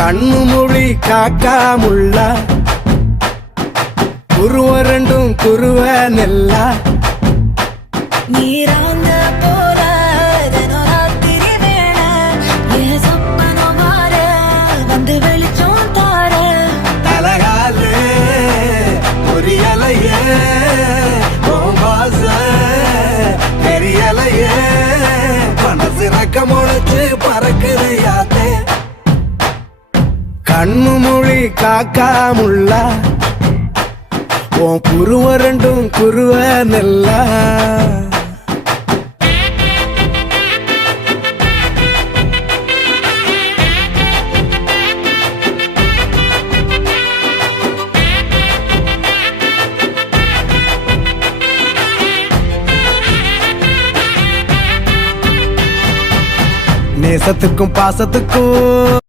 கண்ணு மொழி காக்காமுள்ள குருவ ரெண்டும் குருவ நெல்லா நீராங்க போல தினராத்திரி வேண என் சொப்பனம் மாற வந்து வெளிச்சம் தார தலகாலே பொரியலையே வாச பெரியலையே மனசு ரக்க முளைச்சு பறக்குது யாத்தே கண்ணு மொழி காக்காமுள்ள உன் குருவ ரெண்டும் குருவ நெல்லா நேசத்துக்கும் பாசத்துக்கும்